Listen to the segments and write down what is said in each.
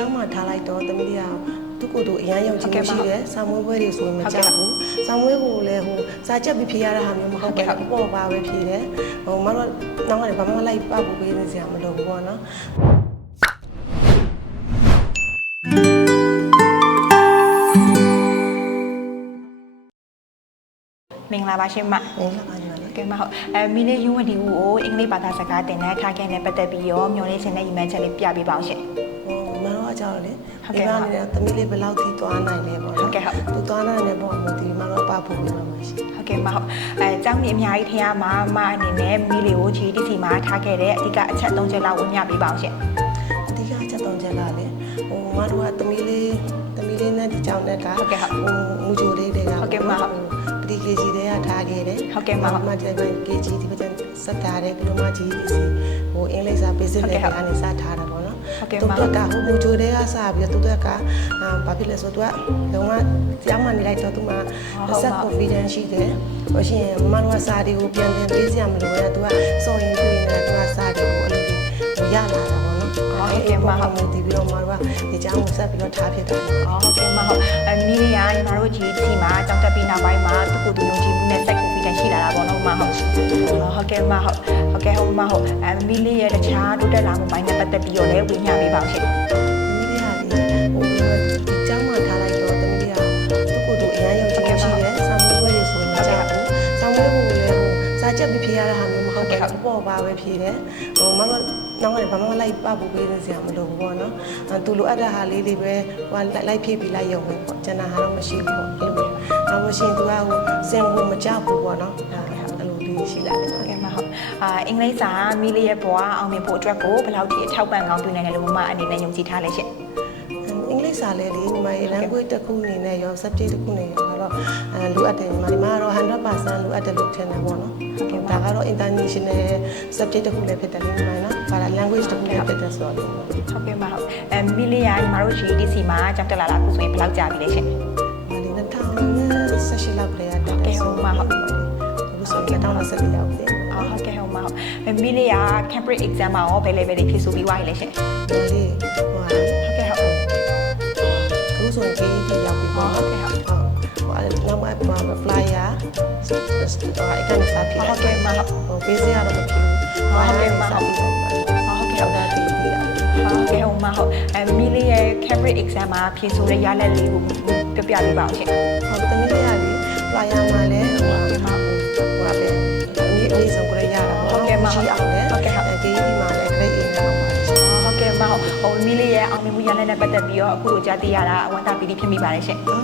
ကျောင်းမှာထားလိုက်တော့တမီးကသူ့ကိုယ်သူအရန်ယုံကြည်ရှိတယ်ဆောင်းမွေးပွဲတွေဆိုရင်မကြောက်ဘူးဆောင်းမွေးကိုလည်းဟိုစားချက်ပြီးဖြေရတဲ့ဟာမျိုးမဟုတ်ဘူးပေါ့ပါပဲဖြေတယ်ဟိုမတော့နောက်ကနေဘာမှလိုက်ပတ်ဖို့ပေးနေစရာမလိုဘူးပေါ့နော်မင်္ဂလာပါရှင်မကဲမဟုတ်မီလေးယူဝဒီဦးကိုအင်္ဂလိပ်ဘာသာစကားသင်တဲ့ထားခဲ့နဲ့ပတ်သက်ပြီးရောမျှော်လင့်ခြင်းနဲ့ညီမချက်လေးပြပေးပါအောင်ရှင်မတော့အကြောင်းလေဒီမှာလည်းတမီးလေးဘယ်လောက်ထိသွားနိုင်လဲပေါ့ဟုတ်ကဲ့ဟုတ်သူသွားနိုင်တယ်ပေါ့ဒီမှာတော့ပတ်ဖို့ပေးပါမှာရှင်ဟုတ်ကဲ့မဟုတ်ကျောင်းကြီးအများကြီးထင်ရမှာမအနေနဲ့မီလေးကို GTC မှာထားခဲ့တဲ့အဓိကအချက်၃ချက်လောက်ဝင်ပြပေးပါအောင်ရှင်အဓိကအချက်၃ချက်လားလေဟိုမတို့ကတမီးလေးနဲ့ဒီကျောင်းနဲ့ကဟုတ်ကဲ့ဟုတ်မူဂျိုလေးတွေကဟုတ်ကဲ့မဟုတ်ဒီ KG တွေကထားခဲ့တယ်ဟုတ်ကဲ့မဟုတ်မှဒီ KG ဒီပကြံစက်ထားတယ်ပြီးတော့မှ GTC ဟိုအင်္ဂလိပ်စာ basic တွေကနေစထားတာပေါ့နော်ဟုတ်ကဲ့မဟုတ်ကဟိုမူဂျိုတွေကစပြီးတော့သူကဘာဖြစ်လဲဆိုတော့လုံးဝကြားမှနေလိုက်တော့သူမှဆက် confidence ရှိတယ်ဟိုရှင်မမတို့ကစာတွေကိုပြန်သင်ပေးစရာမလိုဘူးသူကစော်ရင်တွေ့နေတယ်သူကစာတွေကိုအလိုတွေရလာတာပေါ့နော်ဟုတ်ကဲ့မဟုတ်ဒီပြီးတော့မတို့ကဒီကျောင်းကိုဆက်ပြီးတော့ထားဖြစ်တာဟုတ်ကဲ့မဟုတ်မီးရညီမတို့ GTC မှာကျောင်းတက်ပြီးနောက်ပိုင်းမှာသူကိုယ်သူယုံကြည်မှုနဲ့ set confidence ရှိလာတာပေါ့နော်မဟုတ်ဟုတ်ကဲ့မဟုတ်ကဲ့ဟုတ်မဟုတ်မီးလေးရဲ့တခြားတိုးတက်လာမှုပိုင်းနဲ့ပတ်သက်ပြီးတော့လည်းဝေမျှပေးပါဦးရှင်မီးလေးကလေဟိုဒီကျောင်းမှာထားလိုက်တော့တမီးလေးကသူ့ကိုယ်သူအရန်ယုံကြည်မှုရှိတယ်ဆောင်းမွေးပွဲတွေဆိုရင်မကြောက်ဘူးဆောင်းမွေးကိုလည်းဟိုစားချက်ပြီးဖြေရတဲ့ဟာမျိုးမဟုတ်ဘူးပေါ့ပါပဲဖြေတယ်ဟိုမမနောက်ကနေဘာမှလိုက်ပတ်ဖို့ပေးနေစရာမလိုဘူးပေါ့နော်သူလိုအပ်တဲ့ဟာလေးတွေပဲဟိုလိုက်ဖြည့်ပြီးလိုက်ရုံပဲပေါ့ကျန်တာဟာတော့မရှိဘူးပေါ့အဲ့လိုနောက်လို့ရှိရင်သူကဟိုစင်ဖို့မကြောက်ဘူးပေါ့နော်အဲ့လိုလေးရှိလာတယ်ဟုတ်ကဲ့မဟုတ်အင်္ဂလိပ်စာမီလီရဲ့ဘွားအောင်မြင်ဖို့အတွက်ကိုဘယ်လောက်ထိအထောက်ပံ့ကောင်းပြုနိုင်တယ်လို့မမအနေနဲ့ယုံကြည်ထားလဲရှင့်အင်္ဂလိပ်စာလေးလေညီမရေ language တစ်ခုအနေနဲ့ရော subject တစ်ခုအနေနဲ့ကတော့လိုအပ်တယ်ညီမဒီမှာတော့ 100% လိုအပ်တယ်လို့ထင်တယ်ပေါ့နော်ဟုတ်ကဲ့ဒါကတော့ international subject တစ်ခုလည်းဖြစ်တယ်လေညီမနော်ဒါ language တစ်ခုလည်းဖြစ်တယ်ဆိုတော့ဟုတ်ကဲ့မဟုတ်မီလီယာညီမတို့ GTC မှာကြောက်တက်လာတာအခုဆိုရင်ဘယ်လောက်ကြာပြီလဲရှင့်ဒီ2018လောက်ခရေတက်တယ်ဆိုမှဟုတ်အခုဆိုရင်2014လောက်ပြီဟုတ်ကဲ့ဟုတ်မဟုတ်မီလီယာ Cambridge exam မှာရောဘယ် level တွေဖြည့်ဆိုပြီးသွားပြီလဲရှင့်ဟုတ်လေဟုတ်ကဲ့ဟုတ်အခုဆိုရင် KET ရောက်ပြီပေါ့ဟုတ်ကဲ့ဟုတ်နောက်မှ flyer တော့အဲ့ကနေစဖြစ်ဟုတ်ကဲ့မဟုတ်ဟိုပေးစရာတော့မဖြစ်ဘူးဟုတ်ကဲ့မဟုတ်ဟုတ်ကဲ့ဟုတ်ဒါတည်တည်ဟုတ်ကဲ့ဟုတ်မဟုတ်မီလီယာ Cambridge exam မှာဖြည့်ဆိုတဲ့ရလဒ်လေးကိုပြပြပေးပါအောင်ရှင့်ဟုတ်တမီးလေးကလေ flyer မှာလည်းဟိုပဲအရေးဆုံးကြရတာဟုတ်ကဲ့မဟုတ်အောင်လေဟုတ်ကဲ့ဟုတ် KET မှာလည်း grade A နဲ့အောင်ပါတယ်ဟုတ်ကဲ့မဟုတ်ဟိုမီလီယာအောင်မြင်မှုရလဒ်နဲ့ပတ်သက်ပြီးတော့အခုလိုကြားသိရတာအဝန်တာပီတိဖြစ်မိပါတယ်ရှင့်ဟုတ်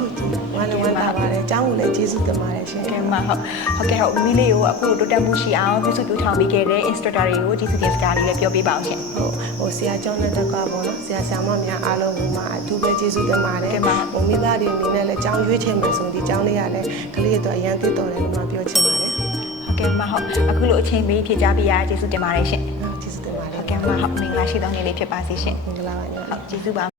ဝမ်းဝမ်းသာပါတယ်အကြောင်းကိုလည်းကျေးဇူးတင်ပါတယ်ရှင်ကဲမဟုတ်ကဲ့ဟုတ်မီလီကိုအခုလိုတိုးတက်မှုရှိအောင်ပြုစုပြောထောင်ပေးခဲ့တဲ့ instructor တွေကိုကျေးဇူးတင်စကားလေးလည်းပြောပေးပါအောင်ရှင်ဟိုဆရာကျောင်းနဲ့တကွာပေါ့နော်ဆရာဆရာမများအားလုံးကမှအထူးပဲကျေးဇူးတင်ပါတယ်ဟိုမိဘတွေအနေနဲ့လည်းကျောင်းရွေးချယ်မယ်ဆိုဒီကျောင်းလေးကလည်းကလေးတွေအရန်သိတော်တယ်လို့မှပြောချင်ပါတယ်ဟုတ်ကဲ့မဟုတ်အခုလိုအချိန်ပေးဖြေကြားပေးရကျေးဇူးတင်ပါတယ်ရှင်ကျေးဇူးတင်ပါတယ်ဟုတ်ကဲ့မဟုတ်မင်္ဂလာရှိသောနေ့လေးဖြစ်ပါစေရှင်မင်္ဂလာပါဟုတ်ကျေးဇူးပါ